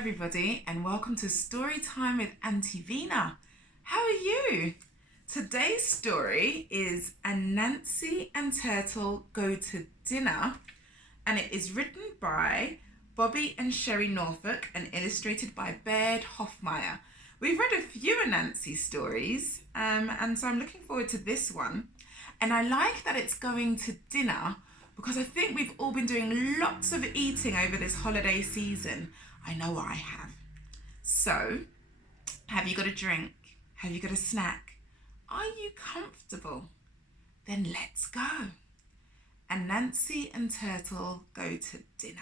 everybody, and welcome to Storytime with Auntie Vina. How are you? Today's story is Anansi and Turtle Go to Dinner, and it is written by Bobby and Sherry Norfolk and illustrated by Baird Hoffmeyer. We've read a few Anansi stories, and so I'm looking forward to this one. And I like that it's going to dinner because I think we've all been doing lots of eating over this holiday season. I know I have. So, have you got a drink? Have you got a snack? Are you comfortable? Then let's go. Anansi and Turtle Go to Dinner.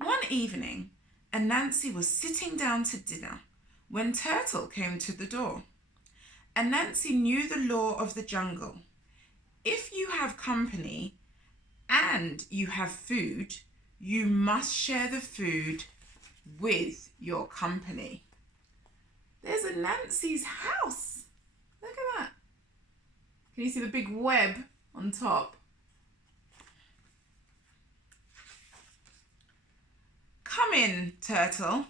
One evening, Anansi was sitting down to dinner when Turtle came to the door. Anansi knew the law of the jungle. If you have company and you have food, you must share the food with your company. There's Anansi's house. Look at that. Can you see the big web on top? Come in, Turtle.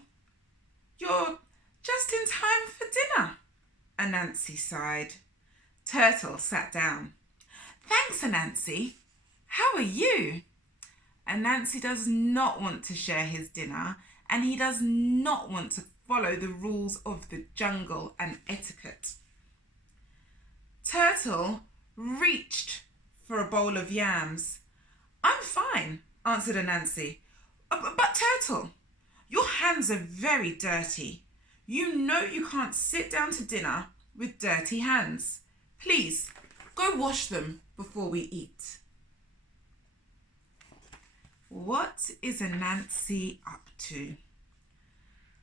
You're just in time for dinner, Anansi sighed. Turtle sat down. Thanks, Anansi. How are you? Anansi does not want to share his dinner, and he does not want to follow the rules of the jungle and etiquette. Turtle reached for a bowl of yams. I'm fine, answered Anansi. But Turtle, your hands are very dirty. You know you can't sit down to dinner with dirty hands. Please, go wash them before we eat. What is Anansi up to?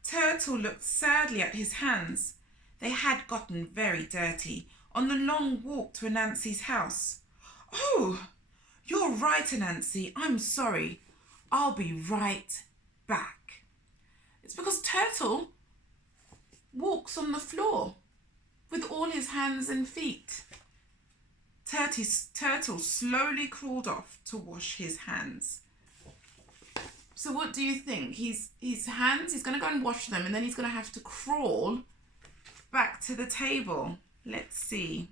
Turtle looked sadly at his hands. They had gotten very dirty on the long walk to Anansi's house. Oh, you're right, Anansi. I'm sorry. I'll be right back. It's because Turtle walks on the floor with all his hands and feet. Turtle slowly crawled off to wash his hands. So what do you think? His hands, he's going to go and wash them, and then he's going to have to crawl back to the table. Let's see.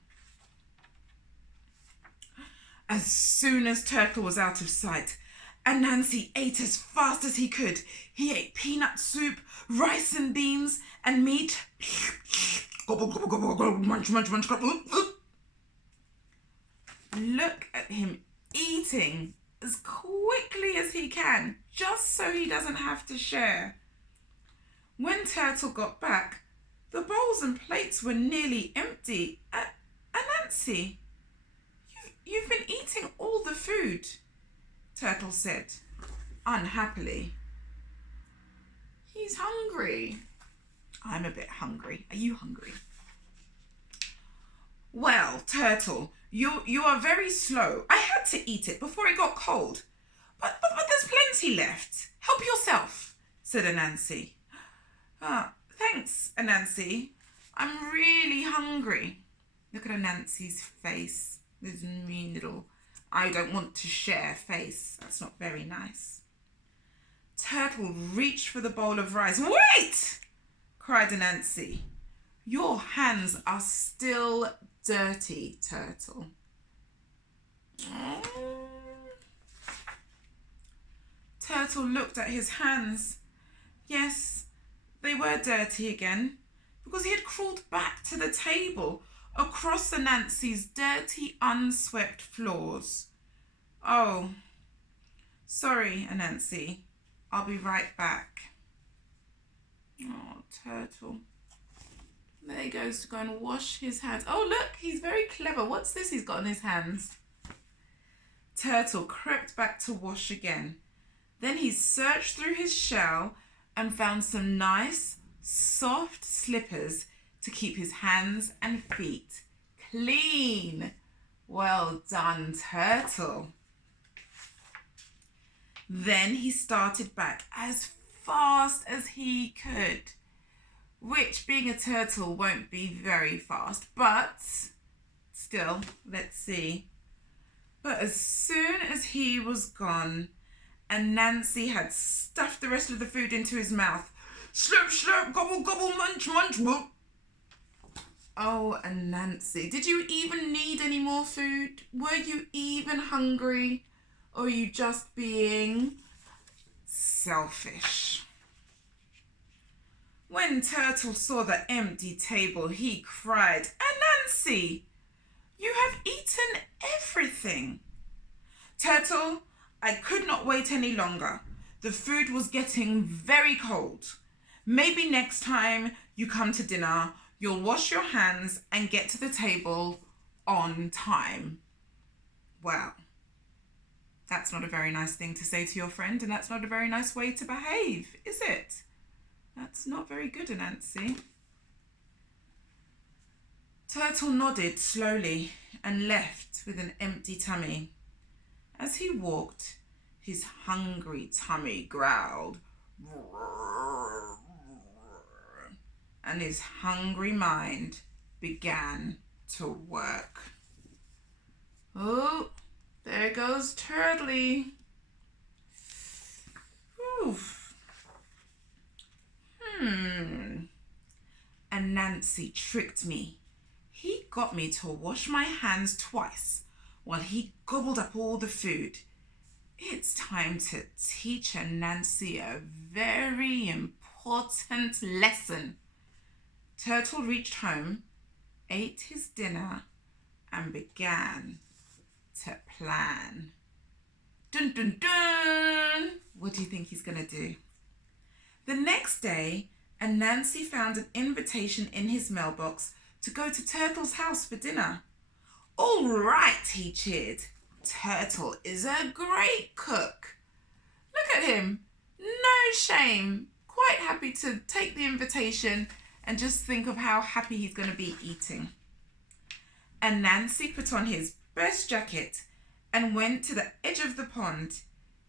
As soon as Turtle was out of sight, Anansi ate as fast as he could. He ate peanut soup, rice and beans, and meat. Munch, munch, munch. Look at him eating as quickly as he can, just so he doesn't have to share. When Turtle got back, the bowls and plates were nearly empty. Anansi, you've been eating all the food, Turtle said, unhappily. He's hungry. I'm a bit hungry. Are you hungry? Well, Turtle, you are very slow. I had to eat it before it got cold. But there's plenty left. Help yourself, said Anansi. Thanks, Anansi. I'm really hungry. Look at Anansi's face. This mean little, I don't want to share face. That's not very nice. Turtle reached for the bowl of rice. Wait! Cried Anansi. Your hands are still dirty, Turtle. Turtle looked at his hands. Yes, they were dirty again, because he had crawled back to the table across Anansi's dirty, unswept floors. Oh, sorry, Anansi. I'll be right back. Oh, Turtle. There he goes to go and wash his hands. Oh, look, he's very clever. What's this he's got on his hands? Turtle crept back to wash again. Then he searched through his shell and found some nice, soft slippers to keep his hands and feet clean. Well done, Turtle. Then he started back as fast as he could, which, being a turtle, won't be very fast, but still, let's see. But as soon as he was gone, Anansi had stuffed the rest of the food into his mouth. Slurp, slurp, gobble, gobble, munch, munch, whoop. Oh, Anansi, did you even need any more food? Were you even hungry? Or are you just being selfish? When Turtle saw the empty table, he cried, Anansi, you have eaten everything. Turtle, I could not wait any longer. The food was getting very cold. Maybe next time you come to dinner, you'll wash your hands and get to the table on time. Well, that's not a very nice thing to say to your friend, and that's not a very nice way to behave, is it? That's not very good, Anansi. Turtle nodded slowly and left with an empty tummy. As he walked, his hungry tummy growled, and his hungry mind began to work. Oh, there goes Turtley. Oof. Anansi tricked me. He got me to wash my hands twice while he gobbled up all the food. It's time to teach Anansi a very important lesson. Turtle reached home, ate his dinner, and began to plan. Dun dun dun! What do you think he's going to do? The next day, Anansi found an invitation in his mailbox to go to Turtle's house for dinner. All right, he cheered. Turtle is a great cook. Look at him. No shame. Quite happy to take the invitation and just think of how happy he's going to be eating. Anansi put on his best jacket and went to the edge of the pond.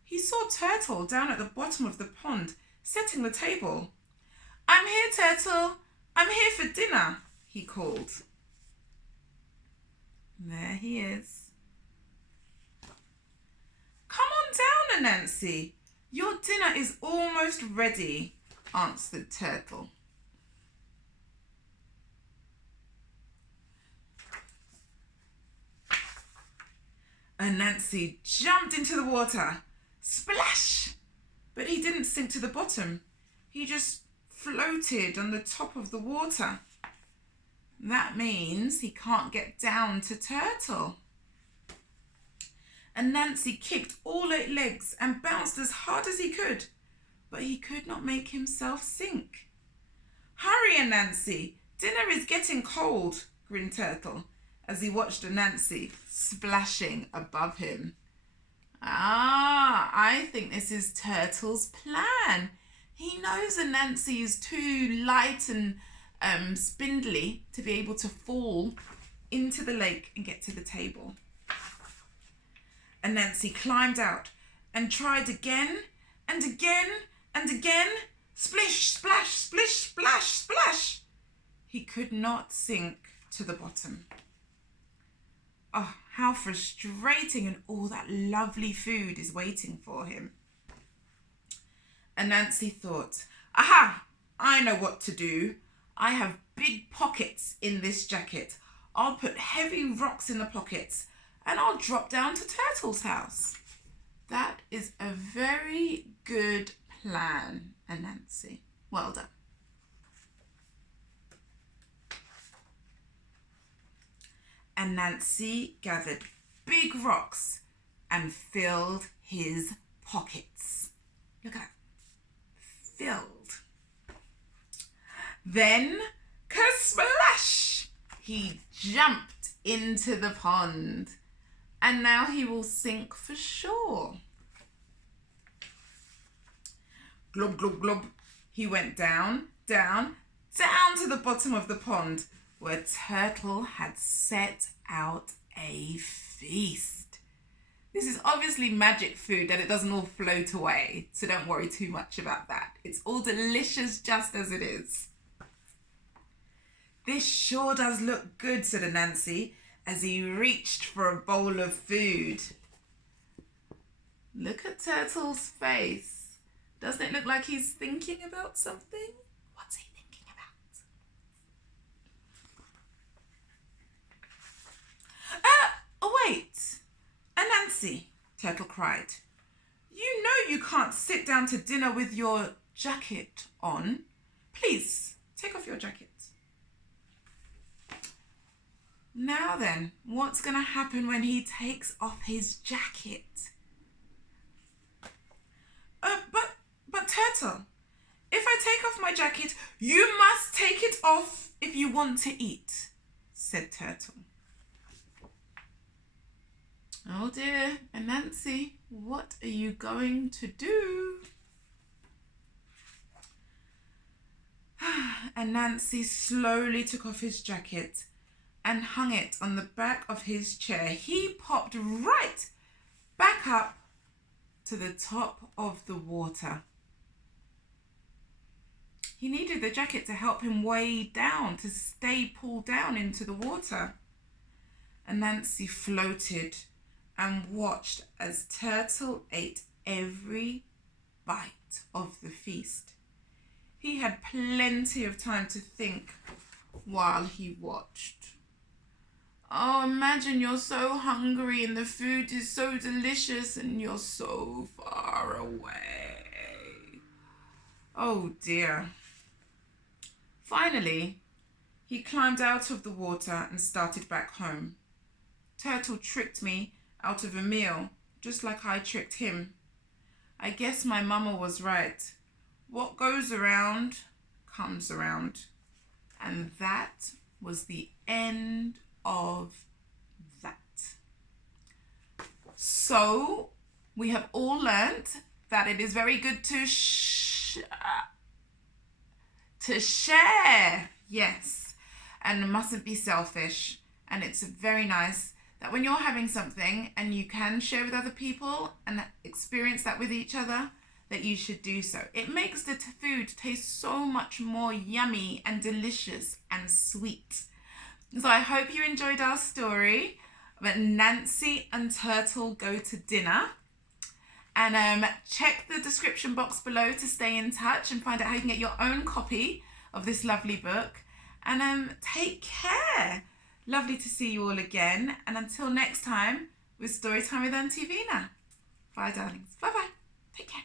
He saw Turtle down at the bottom of the pond, setting the table. I'm here, Turtle. I'm here for dinner, he called. There he is. Come on down, Anansi. Your dinner is almost ready, answered Turtle. Anansi jumped into the water. Splash! But he didn't sink to the bottom. He just floated on the top of the water. That means he can't get down to Turtle. Anansi kicked all 8 legs and bounced as hard as he could, but he could not make himself sink. Hurry, Anansi, dinner is getting cold, grinned Turtle as he watched Anansi splashing above him. I think this is Turtle's plan. He knows Anansi is too light and spindly to be able to fall into the lake and get to the table. Anansi climbed out and tried again and again and again. Splish, splash, splish, splash, splash. He could not sink to the bottom. Oh, how frustrating, and all that lovely food is waiting for him. Anansi thought, aha, I know what to do. I have big pockets in this jacket. I'll put heavy rocks in the pockets and I'll drop down to Turtle's house. That is a very good plan, Anansi. Well done. Anansi gathered big rocks and filled his pockets. Look at that. Filled. Then, kersplash! He jumped into the pond. And now he will sink for sure. Glub, glub, glub. He went down, down, down to the bottom of the pond, where Turtle had set out a feast. This is obviously magic food and it doesn't all float away, so don't worry too much about that. It's all delicious just as it is. This sure does look good, said Anansi, as he reached for a bowl of food. Look at Turtle's face. Doesn't it look like he's thinking about something? What's he thinking about? Oh wait. Anansi, Turtle cried. You know you can't sit down to dinner with your jacket on. Please, take off your jacket. Now then, what's going to happen when he takes off his jacket? But Turtle, if I take off my jacket, you must take it off if you want to eat, said Turtle. Oh dear, Anansi, what are you going to do? Anansi slowly took off his jacket and hung it on the back of his chair. He popped right back up to the top of the water. He needed the jacket to help him weigh down, to stay pulled down into the water. Anansi floated and watched as Turtle ate every bite of the feast. He had plenty of time to think while he watched. Oh, imagine you're so hungry and the food is so delicious and you're so far away. Oh dear. Finally, he climbed out of the water and started back home. Turtle tricked me out of a meal, just like I tricked him. I guess my mama was right. What goes around comes around. And that was the end of that. So, we have all learnt that it is very good to share. Yes. And mustn't be selfish. And it's very nice that when you're having something and you can share with other people and experience that with each other, that you should do so. It makes the food taste so much more yummy and delicious and sweet. So I hope you enjoyed our story about Anansi and Turtle Go to Dinner. And check the description box below to stay in touch and find out how you can get your own copy of this lovely book. And take care. Lovely to see you all again. And until next time, with Storytime with Auntie Vina. Bye, darlings. Bye-bye. Take care.